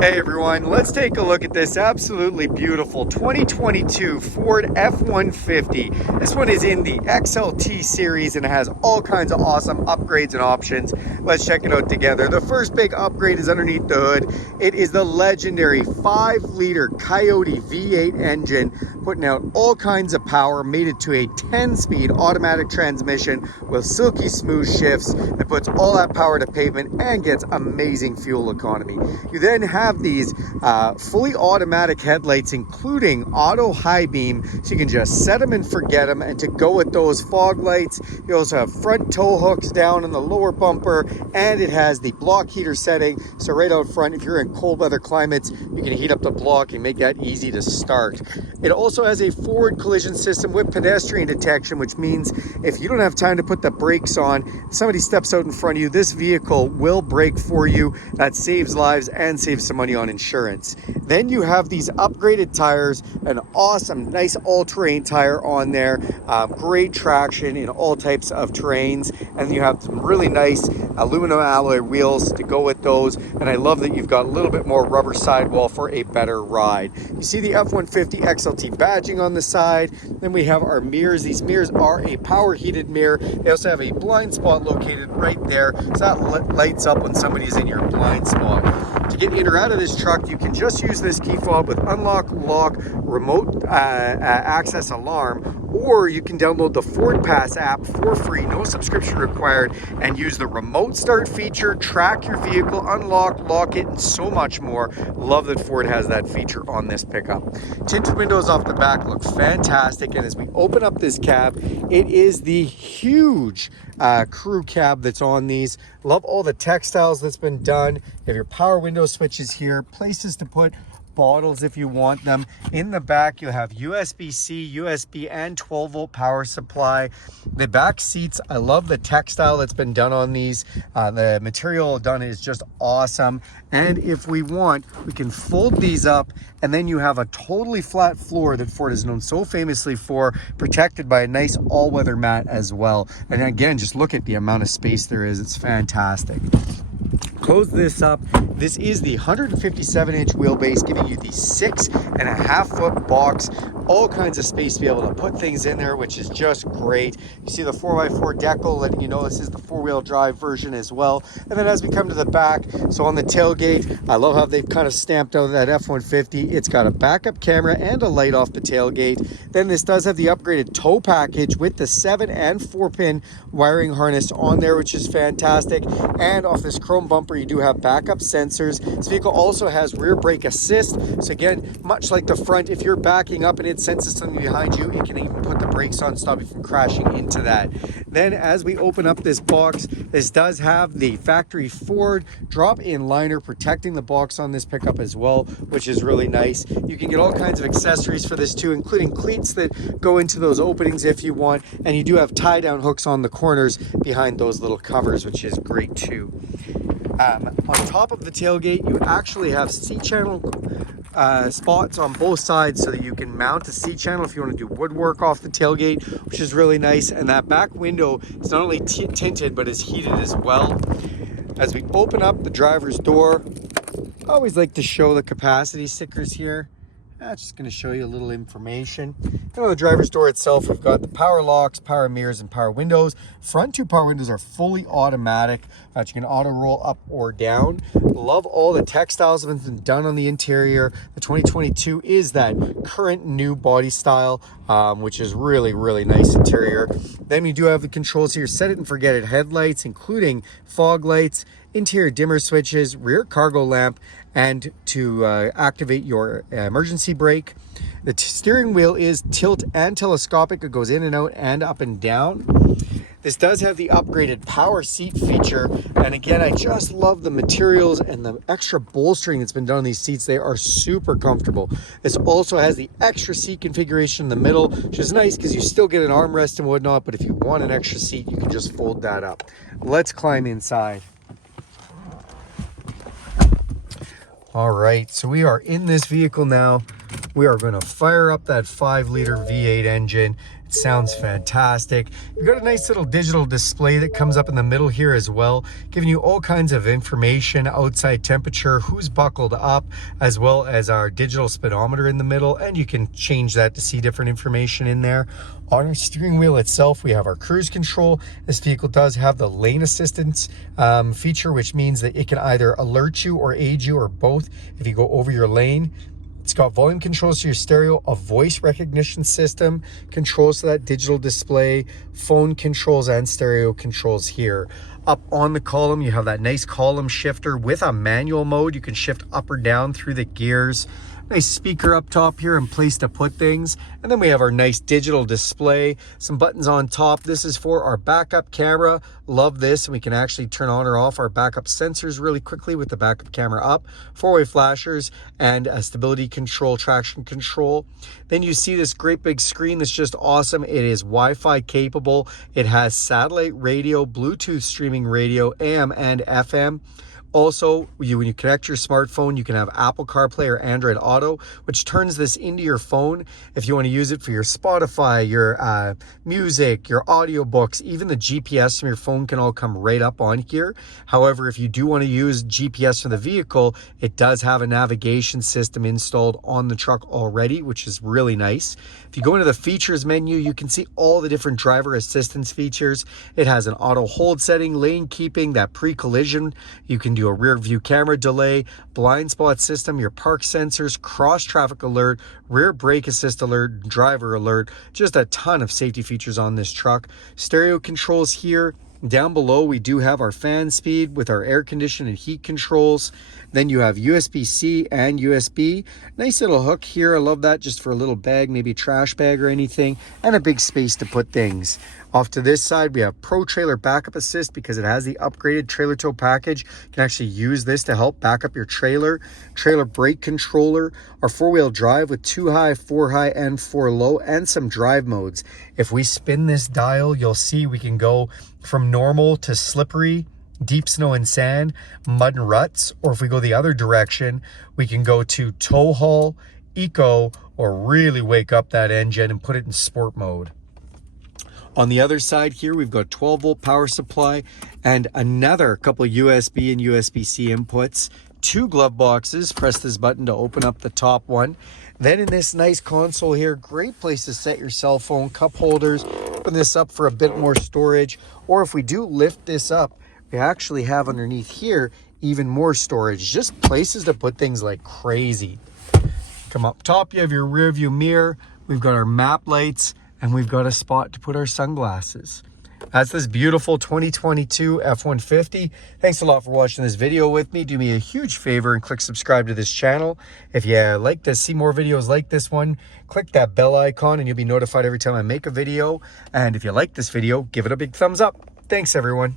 Hey everyone, let's take a look at this absolutely beautiful 2022 Ford F-150. This one is in the XLT series and it has all kinds of awesome upgrades and options. Let's check it out together. The first big upgrade is underneath the hood. It is the legendary 5-liter Coyote V8 engine, putting out all kinds of power, made it to a 10-speed automatic transmission with silky smooth shifts that puts all that power to pavement and gets amazing fuel economy. You then have these fully automatic headlights, including auto high beam, so you can just set them and forget them. And to go with those fog lights, you also have front tow hooks down in the lower bumper, and it has the block heater setting, so right out front, if you're in cold weather climates, you can heat up the block and make that easy to start. It also has a forward collision system with pedestrian detection, which means if you don't have time to put the brakes on, somebody steps out in front of you, this vehicle will brake for you. That saves lives and saves some money on insurance. Then you have these upgraded tires, an awesome nice all-terrain tire on there, great traction in all types of terrains, and you have some really nice aluminum alloy wheels to go with those. And I love that you've got a little bit more rubber sidewall for a better ride. You see the F-150 XLT badging on the side. Then we have our mirrors. These mirrors are a power heated mirror. They also have a blind spot located right there, so that lights up when somebody's in your blind spot. To get in or out of this truck, you can just use this key fob with unlock, lock, remote access alarm, or you can download the Ford Pass app for free, no subscription required, and use the remote start feature, track your vehicle, unlock, lock it, and so much more. Love that Ford has that feature on this pickup. Tinted windows off the back look fantastic, and as we open up this cab, it is the huge crew cab that's on these. Love all the textiles that's been done. You have your power window switches here, places to put bottles if you want them. In the back, you have USB-C, USB, and 12-volt power supply. The back seats, I love the textile that's been done on these. The material done is just awesome. And if we want, we can fold these up, and then you have a totally flat floor that Ford is known so famously for, protected by a nice all-weather mat as well. And again, just look at the amount of space there is. It's fantastic. Close this up. This is the 157-inch wheelbase, giving you the 6.5-foot box. All kinds of space to be able to put things in there, which is just great. You see the 4x4 decal letting you know this is the four-wheel drive version as well. And then as we come to the back, so on the tailgate, I love how they've kind of stamped out that F-150. It's got a backup camera and a light off the tailgate. Then this does have the upgraded tow package with the 7 and 4-pin wiring harness on there, which is fantastic. And off this chrome bumper, you do have backup sensors. This vehicle also has rear brake assist. So again, much like the front, if you're backing up and it senses something behind you, it can even put the brakes on, stop you from crashing into that. Then as we open up this box, this does have the factory Ford drop-in liner protecting the box on this pickup as well, which is really nice. You can get all kinds of accessories for this too, including cleats that go into those openings if you want, and you do have tie-down hooks on the corners behind those little covers, which is great too. On top of the tailgate, you actually have C-channel spots on both sides so that you can mount a C-channel if you want to do woodwork off the tailgate, which is really nice. And that back window is not only tinted, but is heated as well. As we open up the driver's door, I always like to show the capacity stickers here. I'm just going to show you a little information. And on the driver's door itself, we've got the power locks, power mirrors, and power windows. Front two power windows are fully automatic. You can auto roll up or down. Love all the textiles that have been done on the interior. The 2022 is that current new body style, which is really, really nice interior. Then we do have the controls here, set it and forget it headlights, including fog lights, interior dimmer switches, rear cargo lamp, and to activate your emergency brake. The steering wheel is tilt and telescopic. It goes in and out and up and down. This does have the upgraded power seat feature. And again, I just love the materials and the extra bolstering that's been done on these seats. They are super comfortable. This also has the extra seat configuration in the middle, which is nice because you still get an armrest and whatnot, but if you want an extra seat, you can just fold that up. Let's climb inside. All right, so we are in this vehicle now. We are going to fire up that 5-liter V8 engine. sounds fantastic. You've got a nice little digital display that comes up in the middle here as well, giving you all kinds of information, outside temperature, who's buckled up, as well as our digital speedometer in the middle, and you can change that to see different information in there. On our steering wheel itself, we have our cruise control. This vehicle does have the lane assistance feature, which means that it can either alert you or aid you or both if you go over your lane. It's got volume controls to your stereo, a voice recognition system, controls to that digital display, phone controls and stereo controls here. Up on the column, you have that nice column shifter with a manual mode. You can shift up or down through the gears. Nice speaker up top here and place to put things. And then we have our nice digital display, some buttons on top. This is for our backup camera. Love this. We can actually turn on or off our backup sensors really quickly with the backup camera up, four-way flashers, and a stability control, traction control. Then you see this great big screen that's just awesome. It is Wi-Fi capable. It has satellite radio, Bluetooth streaming radio, AM and FM. Also, when you connect your smartphone, you can have Apple CarPlay or Android Auto, which turns this into your phone. If you want to use it for your Spotify, your music, your audiobooks, even the GPS from your phone can all come right up on here. However, if you do want to use GPS for the vehicle, it does have a navigation system installed on the truck already, which is really nice. If you go into the features menu, you can see all the different driver assistance features. It has an auto hold setting, lane keeping, that pre-collision. You can do a rear view camera delay, blind spot system, your park sensors, cross traffic alert, rear brake assist alert, driver alert, just a ton of safety features on this truck. Stereo controls here. Down below, we do have our fan speed with our air condition and heat controls. Then you have USB-C and USB. Nice little hook here. I love that, just for a little bag, maybe a trash bag or anything, and a big space to put things. Off to this side, we have Pro Trailer Backup Assist because it has the upgraded trailer tow package. You can actually use this to help back up your trailer. Trailer brake controller, our four-wheel drive with 2 high, 4 high, and 4 low, and some drive modes. If we spin this dial, you'll see we can go from normal to slippery, deep snow and sand, mud and ruts, or if we go the other direction, we can go to tow haul, eco, or really wake up that engine and put it in sport mode. On the other side here, we've got 12-volt power supply and another couple USB and USB-C inputs, 2 glove boxes. Press this button to open up the top one. Then in this nice console here, great place to set your cell phone, cup holders, open this up for a bit more storage. Or if we do lift this up, we actually have underneath here even more storage, just places to put things like crazy. Come up top, you have your rear view mirror. We've got our map lights, and we've got a spot to put our sunglasses. That's this beautiful 2022 F-150. Thanks a lot for watching this video with me. Do me a huge favor and click subscribe to this channel. If you like to see more videos like this one, click that bell icon and you'll be notified every time I make a video. And if you like this video, give it a big thumbs up. Thanks, everyone.